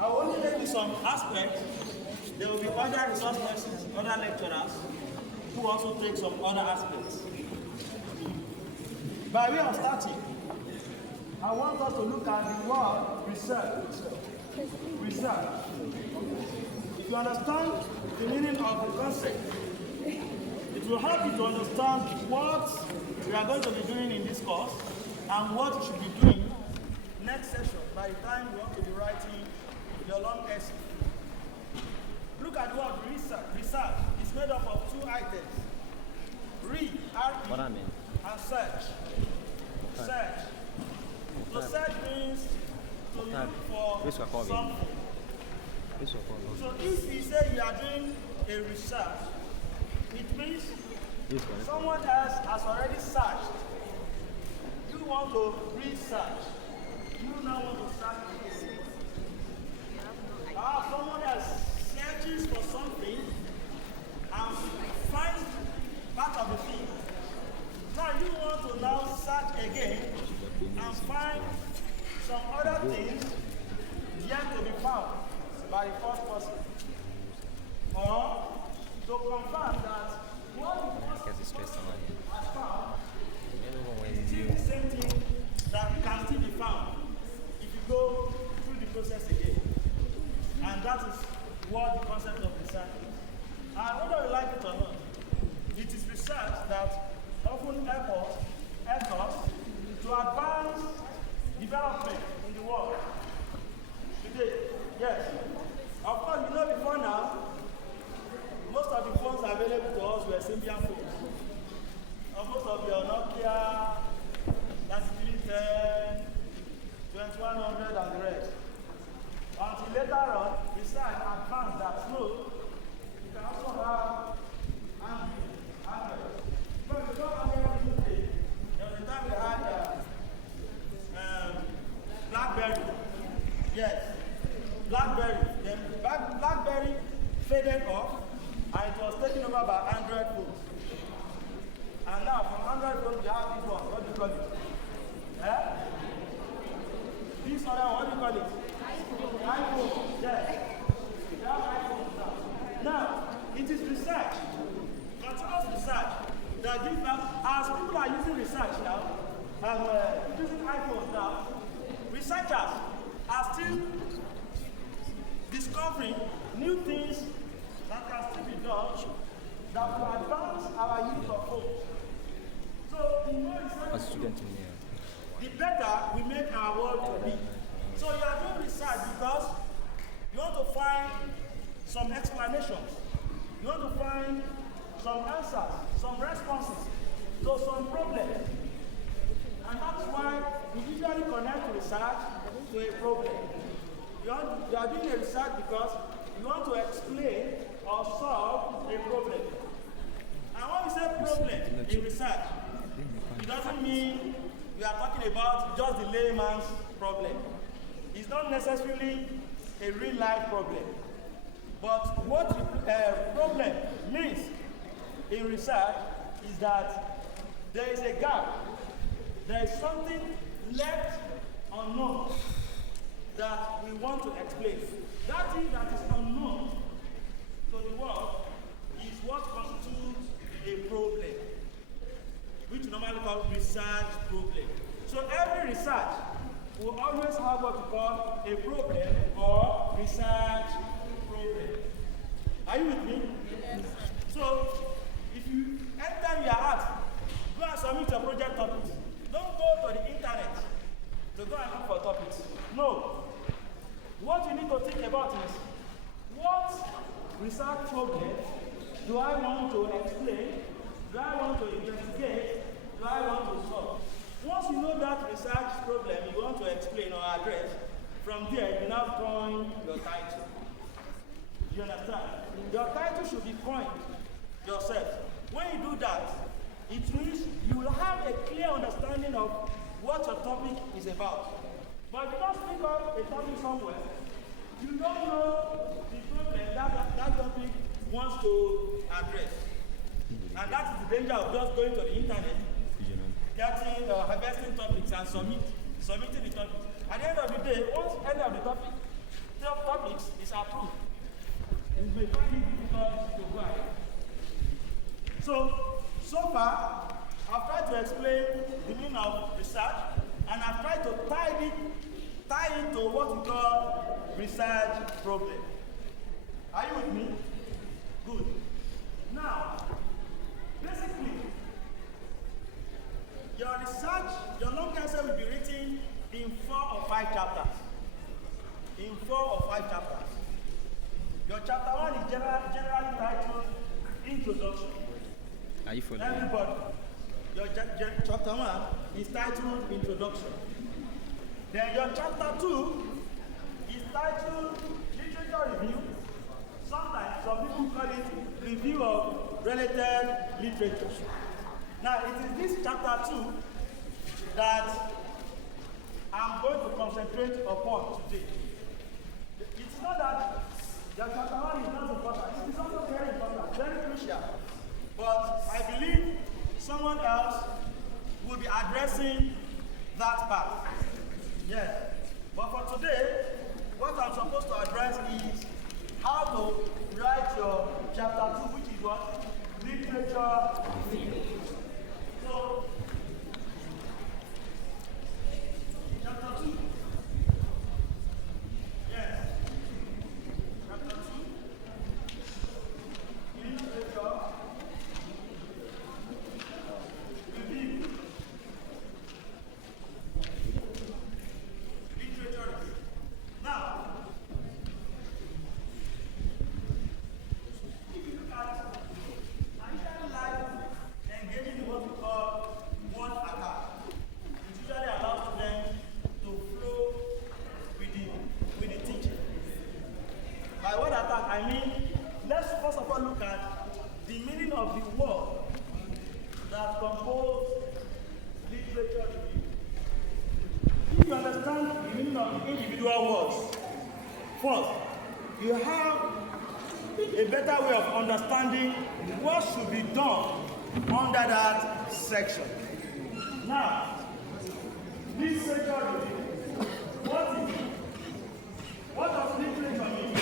I will only take you some aspects. There will be other resource persons, other lecturers, who also take some other aspects. By way of starting, I want us to look at the word research itself. Research. If you understand the meaning of the concept, it will help you to understand what we are going to be doing in this course and what you should be doing next session by the time you want to be writing your long essay. Look at the word research. Research is made up of two items. Re, R-E, and search. Search. So search means to look for something. So if you say you are doing a research, it means someone else has already searched. You want to research. You now want to search again. Someone else searches for something and finds part of the thing. Now you want to now search again and find some other things yet to be found by the first person. Or to confirm that what the first person has found is still the same thing that can still be found if you go through the process again. And that is what the concept of research is. And whether you like it or not, it is research that often helps us to advance development in the world today. Yes. Of course, you know before now, most of the phones available to us were Symbian phones. Most of your Nokia, 3310, 2100 and the rest. Until later on, research advanced that no, you can also have Android. But before Android today, there was a time we had BlackBerry. Yes, BlackBerry. Then BlackBerry faded off and it was taken over by Android phones. And now from Android phones we have this one. What do you call it? This other one, what do you call it? iPhone. Yes. We have iPhones now. Now, it is research, continuous research, that gives us, as people are using research now, and using iPhones now, researchers are still discovering new things that can still be done that will advance our use of phones. So, the more research, the better we make our world to be. So you are doing research because you want to find some explanations. You want to find some answers, some responses to some problems. And that's why we usually connect research to a problem. You are doing a research because you want to explain or solve a problem. And when we say problem in research, it doesn't mean we are talking about just the layman's problem. It's not necessarily a real-life problem. But what problem means in research is that there is a gap. There is something left unknown that we want to explain. That thing that is unknown to the world is what constitutes a problem, which we normally call research problem. So every research will always have what we call a problem or research problem. Are you with me? Yes. So, if you, anytime you are asked, go and submit your project topics. Don't go to the internet to go and look for topics. No. What you need to think about is, what research problem do I want to explain? Do I want to investigate? Do I want to solve? Once you know that research problem you want to explain or address, from there you now coin your title. You understand? Your title should be coined yourself. When you do that, it means you will have a clear understanding of what your topic is about. But if you just pick up a topic somewhere, you don't know the problem that topic wants to address. And that is the danger of just going to the internet, getting harvesting topics and submitting the topic. At the end of the day, once any of the topic may find it difficult to go ahead. So far, I've tried to explain the meaning of research, and I've tried to tie it to what we call research problem. Are you with me? Good. Now, basically, your research, your long essay will be written in 4 or 5 chapters. In 4 or 5 chapters. Your chapter 1 is generally titled Introduction. Are you following? Everybody. Your chapter 1 is titled Introduction. Then your chapter 2 is titled Literature Review. Sometimes some people call it Review of Related Literature. Now it is this chapter 2 that I'm going to concentrate upon today. It's not that your chapter 1 is not important. It is also very important, very crucial. But I believe someone else will be addressing that part. Yes. But for today, what I'm supposed to address is how to write your chapter 2, which is what? Literature. So, chapter 2. Yes. Chapter 2. Literature. Review. Literature review. Now, if you look at American life engaging in what we call word attack, it usually allows students to flow with the teaching. By word attack, I mean, let's first of all look at the meaning of the word that compose literature review. If you understand the meaning of the individual words, first, you have a better way of understanding what should be done under that section. Now, literature review. What is it? What does literature mean?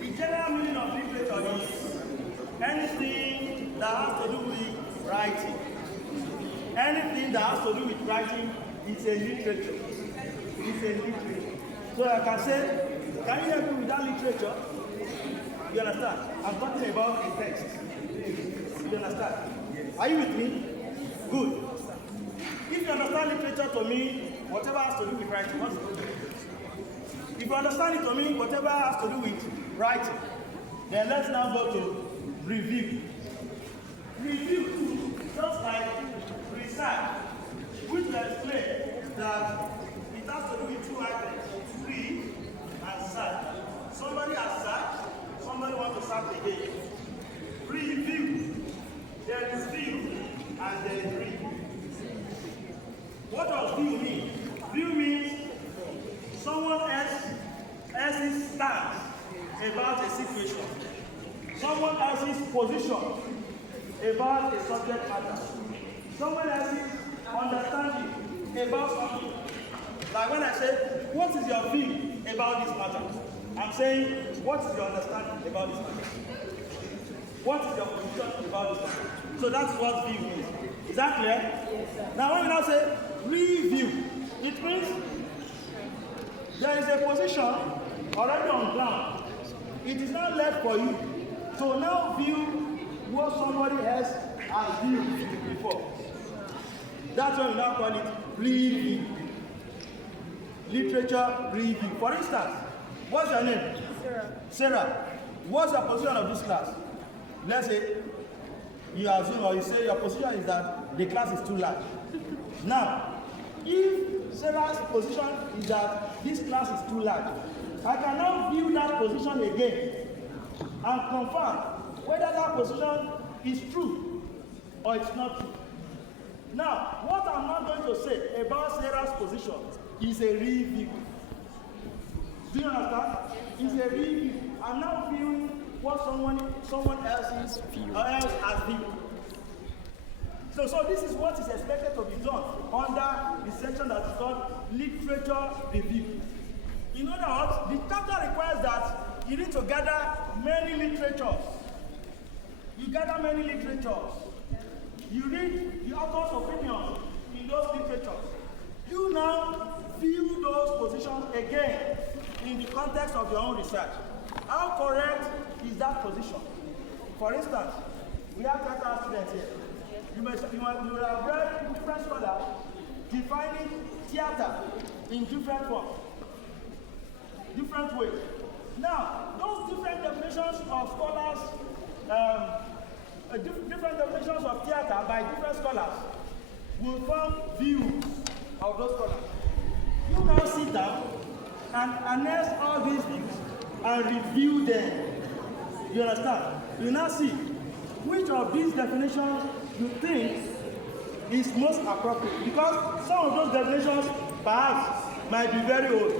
The general meaning of literature is anything that has to do with writing. Anything that has to do with writing is a literature. It's a literature. So I can say, can you help me with that literature? You understand? I'm talking about a text. You understand? Are you with me? Good. If you understand literature to me, whatever has to do with writing, what's the If you understand it to me, whatever has to do with writing, then let's now go to review. Review, just like research, which will explain that it has to do with 2 items, read and search. Somebody has searched, somebody wants to search again. Review, there is view and there is read. What does view mean? View means someone else's stance about a situation. Someone else's position about a subject matter. Someone else's understanding about something. Like when I say, what is your view about this matter? I'm saying, what is your understanding about this matter? What is your position about this matter? So that's what view means. Is that clear? Yes, now when we now say review, it means there is a position already on ground. It is not left for you to now view what somebody else has viewed before. That's why we now call it review. Literature review. For instance, what's your name? Sarah. Sarah. What's your position of this class? Let's say you assume or you say your position is that the class is too large. Now, if Sarah's position is that this class is too large, I can now view that position again and confirm whether that position is true or it's not true. Now, what I'm not going to say about Sarah's position is a review. Do you understand? It's a review. I'm now viewing what someone else has viewed. So this is what is expected to be done under the section that is called literature review. In other words, the chapter requires that you need to gather many literatures. You gather many literatures. You read the author's opinion in those literatures. You now view those positions again in the context of your own research. How correct is that position? For instance, we have theater students here. You will have read different scholars defining theater in different forms, different ways. Now, those different definitions of scholars, different definitions of theater by different scholars will form views of those scholars. You now sit down and analyze all these things and review them. You understand? You now see which of these definitions you think is most appropriate, because some of those definitions perhaps might be very old.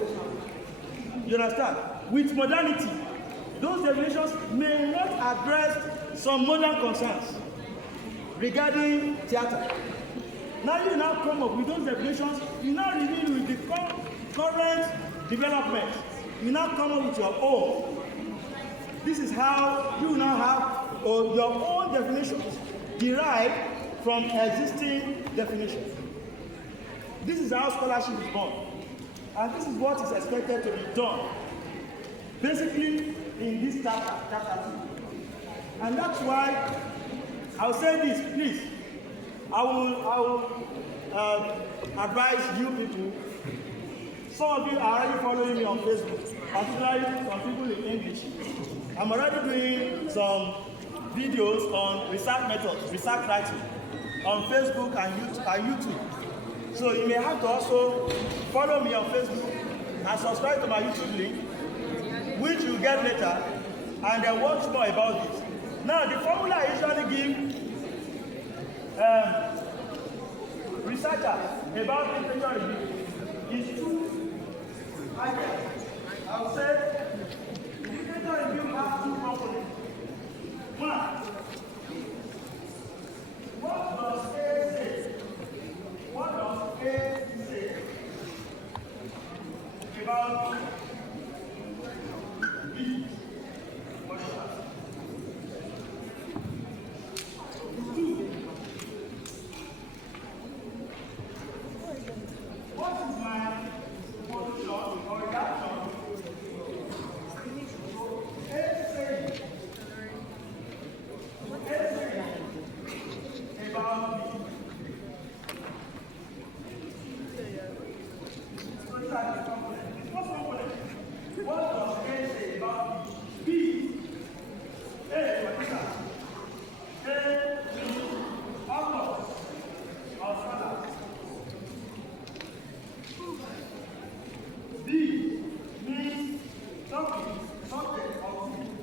You understand? With modernity, those definitions may not address some modern concerns regarding theater. Now you now come up with those definitions, you now review with the current development. You now come up with your own. This is how you now have your own definitions derived from existing definitions. This is how scholarship is born. And this is what is expected to be done, basically, in this chapter 2. And that's why I'll say this, please. I will advise you people. Some of you are already following me on Facebook, particularly some people in English. I'm already doing some videos on research methods, research writing, on Facebook and YouTube. So you may have to also follow me on Facebook and subscribe to my YouTube link, which you get later, and then watch more about this. Now, the formula I usually give researchers about literature review is 2 items. I would say literature review has 2 components. One, what does A say? What does A say about B? What is my position or reaction? A saying about B. What does A say about B? B. A, what is that? A means author or scholar. B means topic, subject or theme.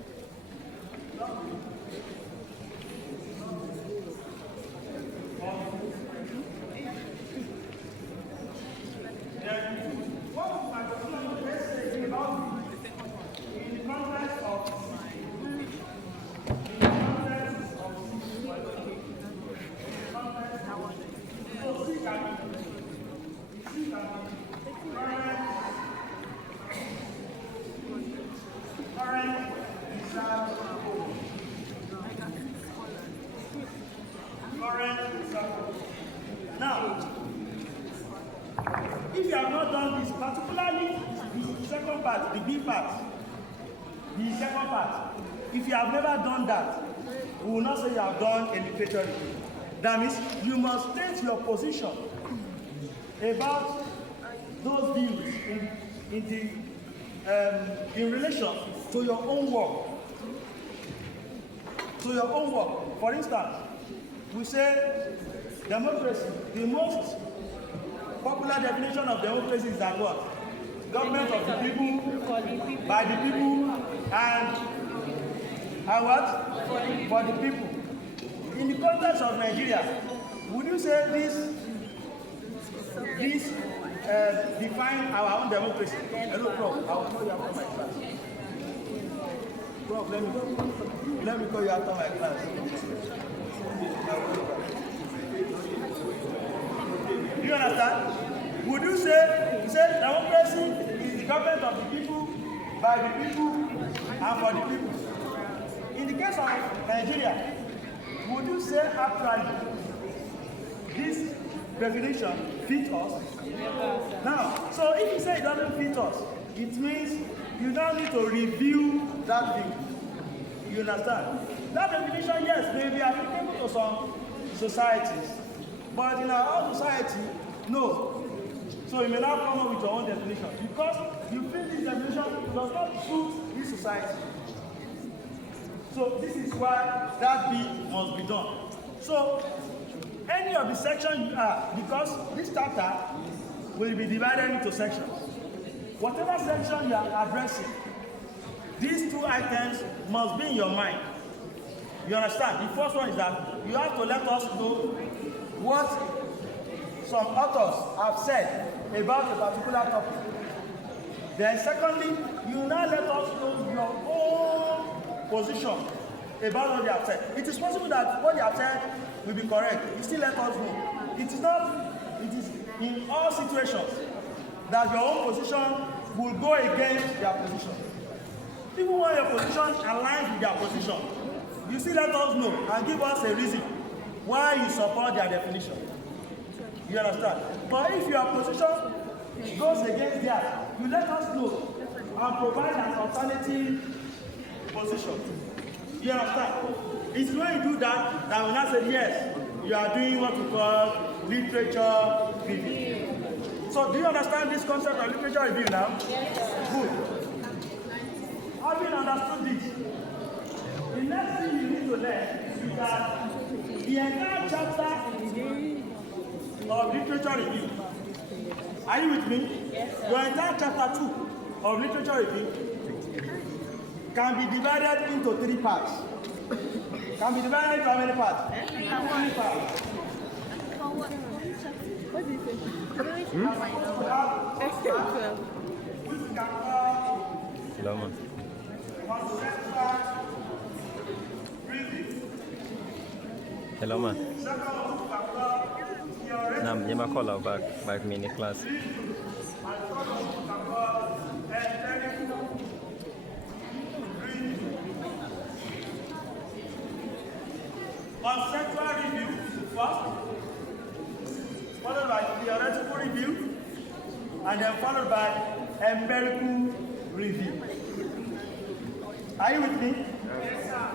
Now, if you have not done this, particularly the second part, the B part, the second part, if you have never done that, we will not say you have done a literature review. That means you must state your position about those views in relation to your own work. To your own work. For instance, we say democracy, the most popular definition of democracy is that what? Government of the people, by the people, and what? For the people. In the context of Nigeria, would you say this define our own democracy? Hello, Prof. I will call you after my class. Prof, let me call you after my class. Do you understand? Would you say democracy is government of the people, by the people, and for the people. In the case of Nigeria, would you say actually this definition fits us? Now, so if you say it doesn't fit us, it means you now need to review that thing. You understand? That definition, yes, may be applicable to some societies, but in our own society, no. So you may not come up with your own definition because you feel this definition does not suit this society. So this is why that B must be done. So any of the section you are, because this chapter will be divided into sections. Whatever section you are addressing, these two items must be in your mind. You understand? The first one is that you have to let us know what some authors have said about a particular topic. Then secondly, you now let us know your own position about what they have said. It is possible that what they have said will be correct. You still let us know. It is not, it is in all situations that your own position will go against their position. Even when your position aligns with their position, you still let us know and give us a reason why you support their definition. You understand? But if your position goes against theirs, you let us know and provide an alternative position. You understand? It's when you do that that we now say, yes, you are doing what we call literature review. So do you understand this concept of literature review now? Yes. Good. Having understood this, the next thing you need to learn is that the entire chapter of literature review. Are you with me? Yes, sir. Your entire chapter 2 of literature review can be divided into 3 parts. Can be divided into how many parts? 3 parts. What do you think? Hello, man. Hello, man. Nam, you may call out back mini class. Conceptual review first, followed by theoretical review, and then followed by empirical review. Are you with me? Yes, sir.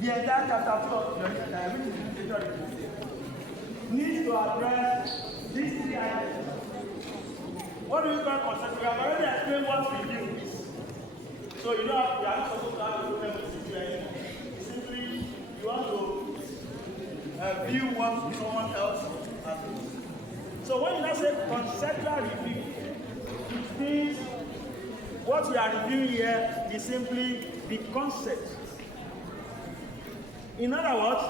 The entire chapter 2 of literature review needs to address these 3 items. What do we call conceptual? We have already explained what review is. So you know you are not supposed to have a problem with review anymore. Simply, you want to view what someone else has done. So when you now say conceptual review, it means what you are reviewing here is simply the concept. In other words,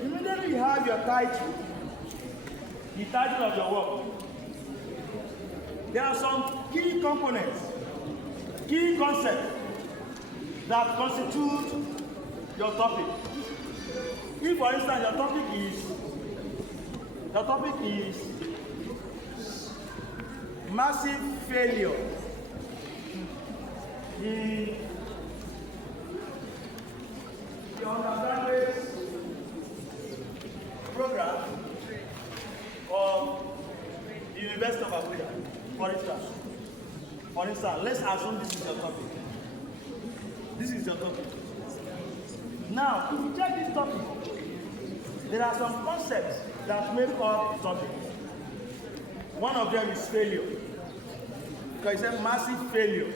immediately you have your title, the title of your work. There are some key components, key concepts that constitute your topic. If, for instance, your topic is massive failure in the undergraduate program of the University of Abuja, for instance, let's assume this is your topic. This is your topic. Now, if you check this topic, there are some concepts that make up the topic. One of them is failure. Because it's a massive failure,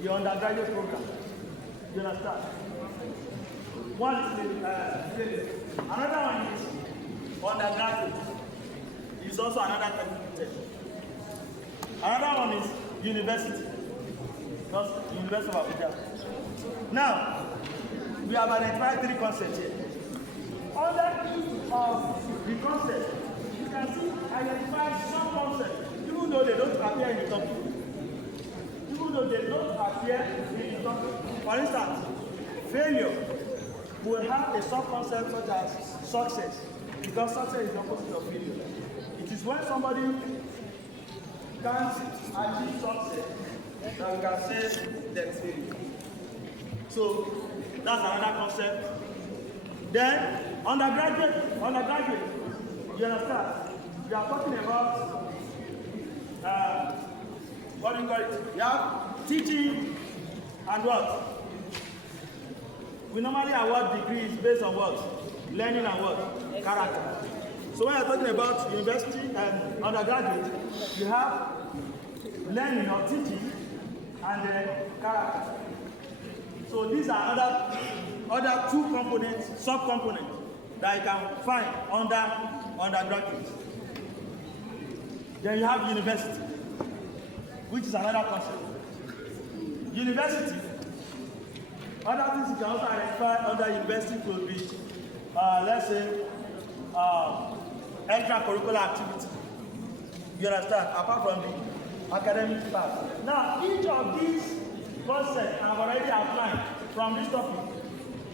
the undergraduate program. You understand? One is failure. Another one is undergraduate. It's also another technical test. Another one is university. Because University of Abuja. Now, we have identified 3 concepts here. Under each of the concepts, you can see identify some concepts, even though they don't appear in the topic. Even though they don't appear in the topic. For instance, failure will have a sub-concept such as success, because success is the opposite of failure. It is when somebody can't achieve success, that we can say that failure. So that's another concept. Then undergraduate, you understand? We are talking about what do you call it? You have teaching and what? We normally award degrees based on what? Learning and what? Character. So when you're talking about university and undergraduate, you have learning or teaching and then character. So these are other two components, sub-components that you can find under undergraduate. Then you have university, which is another concept. University, other things you can also identify under university could be, let's say, extracurricular activity. You understand? Apart from the academic class. Now, each of these concepts I've already outlined from this topic.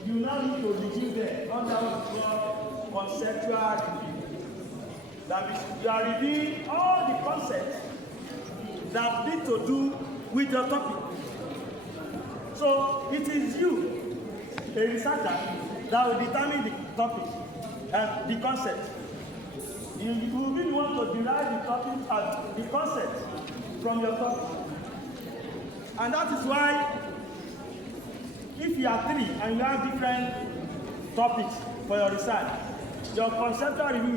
You now need to review them under conceptual review. That means you are reviewing all the concepts that need to do with your topic. So it is you, a researcher, that will determine the topic and the concept. You will be the one to derive the topic and the concept from your topic. And that is why if you are three and you have different topics for your research, your conceptual review